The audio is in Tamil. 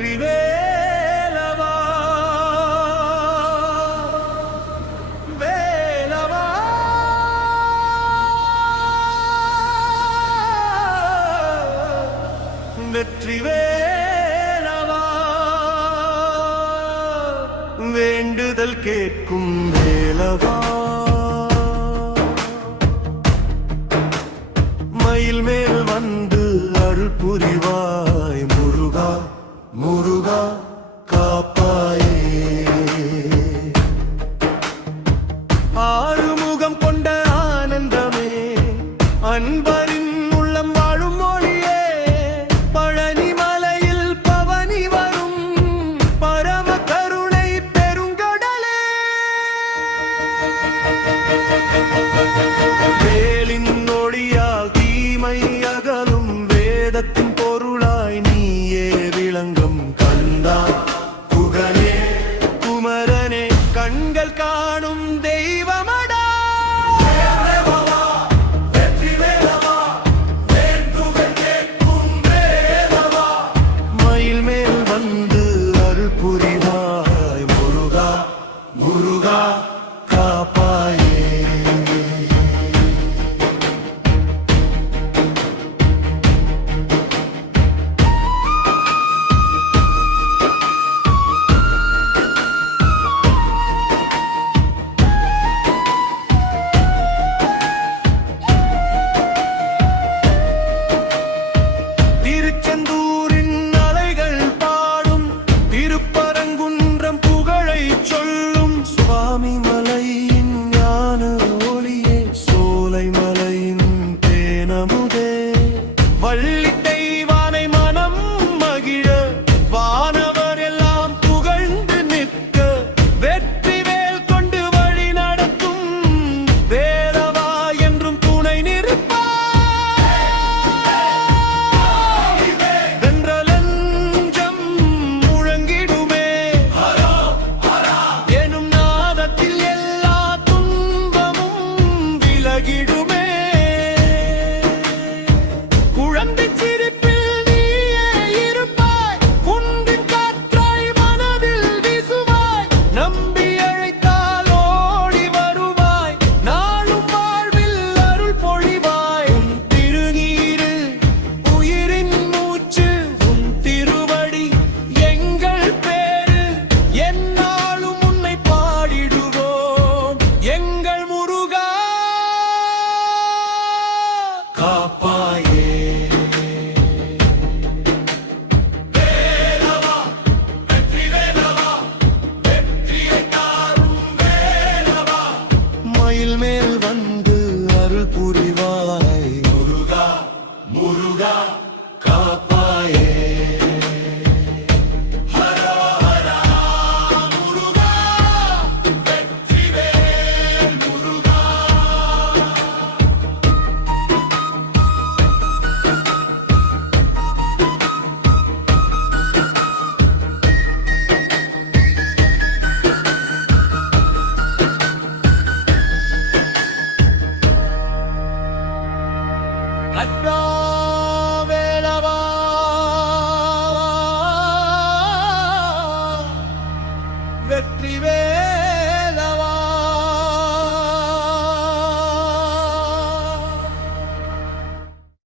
வெற்றி வேலவா வேலவா வெற்றி வேலவா வேண்டுதல் கேட்கும் வேலவா மயில் மேல் வந்து அருள் புரிவாய் முருகா முருகா காப்பாயே ஆறுமுகம் கொண்ட ஆனந்தமே அன்பரின் உள்ளம் வாழும் மொழியே பழனி மலையில் பவனி வரும் பரம கருணை பெருங்கடலே வேலின் ஒளியால் தீமை அகலும் வேதத்தின் பொருளாய் நீயே விளங்கும் கந்தா புகழே குமரனே கண்கள் காணும் தெய்வமடா மயில் மேல் வந்து அருள் புரிவாய் முருகா முருகா